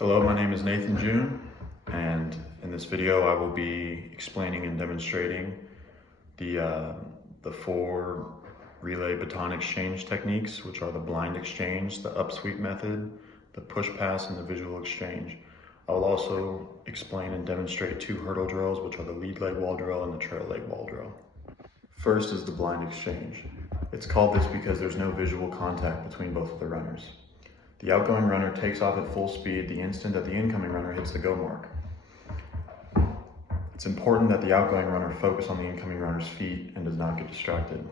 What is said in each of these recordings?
Hello, my name is Nathan June, and in this video I will be explaining and demonstrating the four relay baton exchange techniques, which are the blind exchange, the upsweep method, the push pass, and the visual exchange. I will also explain and demonstrate two hurdle drills, which are the lead leg wall drill and the trail leg wall drill. First is the blind exchange. It's called this because there's no visual contact between both of the runners. The outgoing runner takes off at full speed the instant that the incoming runner hits the go mark. It's important that the outgoing runner focus on the incoming runner's feet and does not get distracted.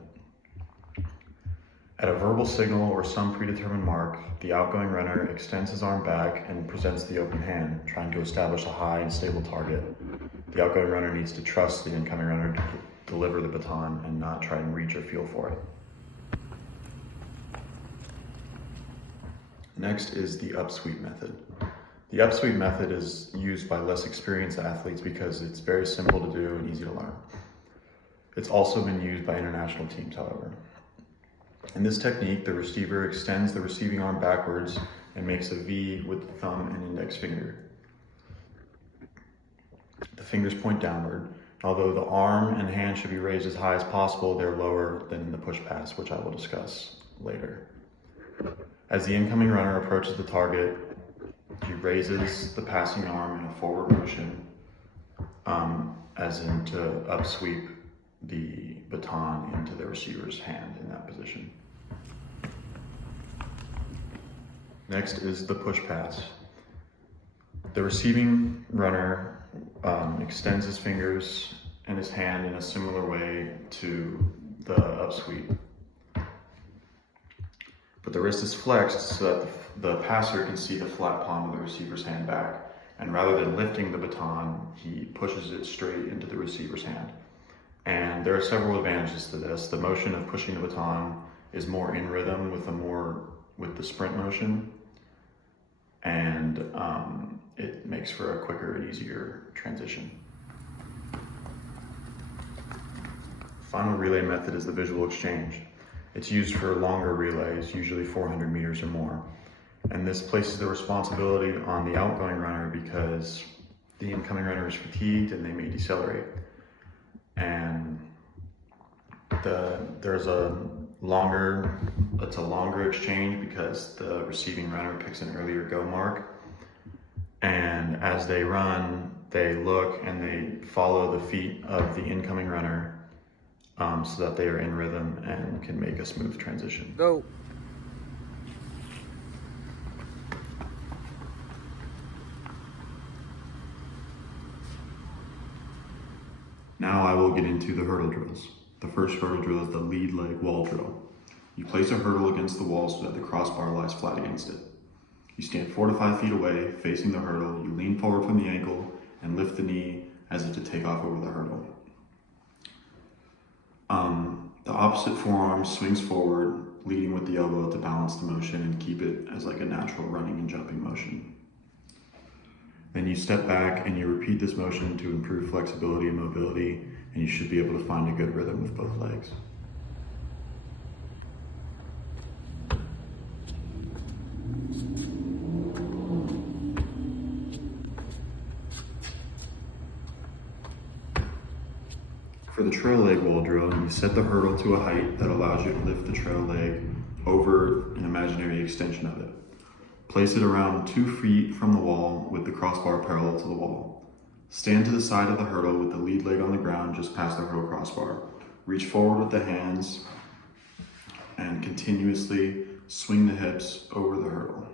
At a verbal signal or some predetermined mark, the outgoing runner extends his arm back and presents the open hand, trying to establish a high and stable target. The outgoing runner needs to trust the incoming runner to deliver the baton and not try and reach or feel for it. Next is the upsweep method. The upsweep method is used by less experienced athletes because it's very simple to do and easy to learn. It's also been used by international teams, however. In this technique, the receiver extends the receiving arm backwards and makes a V with the thumb and index finger. The fingers point downward. Although the arm and hand should be raised as high as possible, they're lower than in the push pass, which I will discuss later. As the incoming runner approaches the target, he raises the passing arm in a forward motion, as in to upsweep the baton into the receiver's hand in that position. Next is the push pass. The receiving runner extends his fingers and his hand in a similar way to the upsweep. But the wrist is flexed so that the passer can see the flat palm of the receiver's hand back. And rather than lifting the baton, he pushes it straight into the receiver's hand. And there are several advantages to this. The motion of pushing the baton is more in rhythm with the sprint motion. And it makes for a quicker and easier transition. Final relay method is the visual exchange. It's used for longer relays, usually 400 meters or more. And this places the responsibility on the outgoing runner because the incoming runner is fatigued and they may decelerate. And it's a longer exchange because the receiving runner picks an earlier go mark. And as they run, they look and they follow the feet of the incoming runner so that they are in rhythm and can make a smooth transition. Go. Now I will get into the hurdle drills. The first hurdle drill is the lead leg wall drill. You place a hurdle against the wall so that the crossbar lies flat against it. You stand 4 to 5 feet away, facing the hurdle. You lean forward from the ankle and lift the knee as if to take off over the hurdle. The opposite forearm swings forward, leading with the elbow to balance the motion and keep it as like a natural running and jumping motion. Then you step back and you repeat this motion to improve flexibility and mobility, and you should be able to find a good rhythm with both legs. For the trail leg wall drill, you set the hurdle to a height that allows you to lift the trail leg over an imaginary extension of it. Place it around 2 feet from the wall with the crossbar parallel to the wall. Stand to the side of the hurdle with the lead leg on the ground just past the hurdle crossbar. Reach forward with the hands and continuously swing the hips over the hurdle.